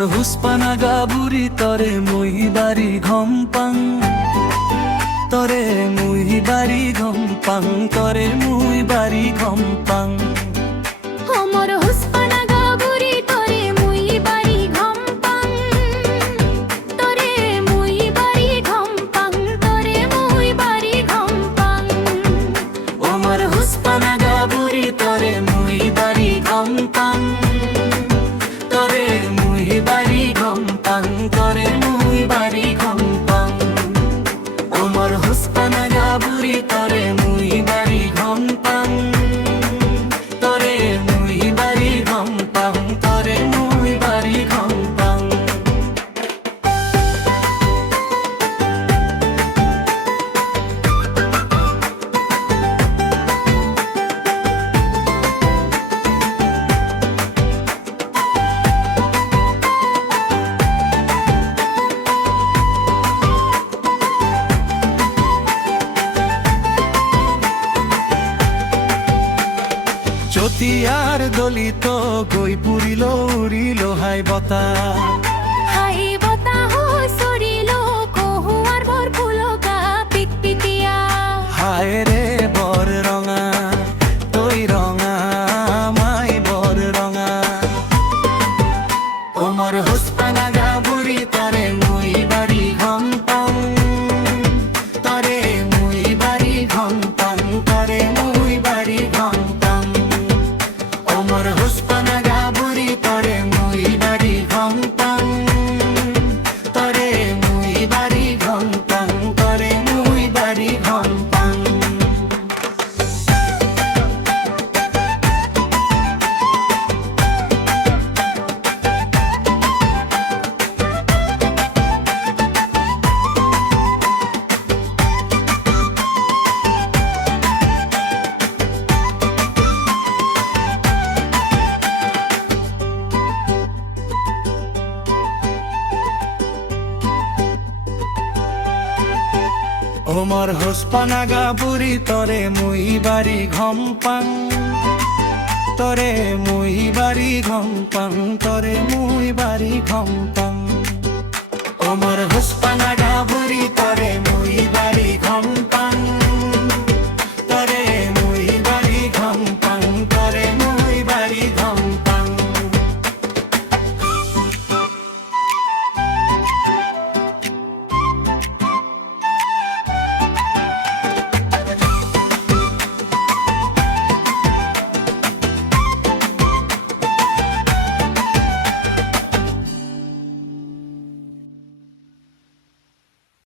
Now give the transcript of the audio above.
ওমর হুসপানা গাবুরি তরে মুই বাড়ি ঘম্পাং তরে মুই বাড়ি ঘম্পাং তরে মুই বাড়ি ঘম্পাং ওমর হুসপানা গাবুরি তরে মুই বাড়ি ঘম্পাং তরে মুই বাড়ি ঘম্পাং তরে মুই বাড়ি ঘম্পাং ওমর হুসপানা গাবুরি তরে মুই বাড়ি ঘম্পাং তরে মুই বাড়ি ঘম্পাং তরে মুই বাড়ি ঘম্পাং ওমর হুসপানা গাবুরি তরে মুই বাড়ি ঘম্পাং তরে মুই বাড়ি ঘম্পাং তরে মুই বাড়ি ঘম্পাং চতিয়ার দলিত গই পুরিল উড়িল হাই বতা হাই বতাহ সরিল কহুয়ার ভর ফুলকা পিকপিকিয়া হায় রে বর রঙা তৈ রঙা মাই বর রঙা ওমর হুসপানা গাবুরি তরে মুই বাড়ি ঘম্পাং তরে মুই বাড়ি ঘম্পাং তরে মুই বাড়ি ঘম্পাং ওমর হুসপানা গাবুরি তরে মুই বাড়ি ঘম্পাং তরে মুই বাড়ি ঘম্পাং তরে মুই বাড়ি ঘম্পাং ওমর হুসপানা গাবুরি তরে মুই বাড়ি ঘম্পাং তরে মুই বাড়ি ঘম্পাং তরে মুই বাড়ি ঘম্পাং ওমর হুসপানা গাবুরি তরে মুই বাড়ি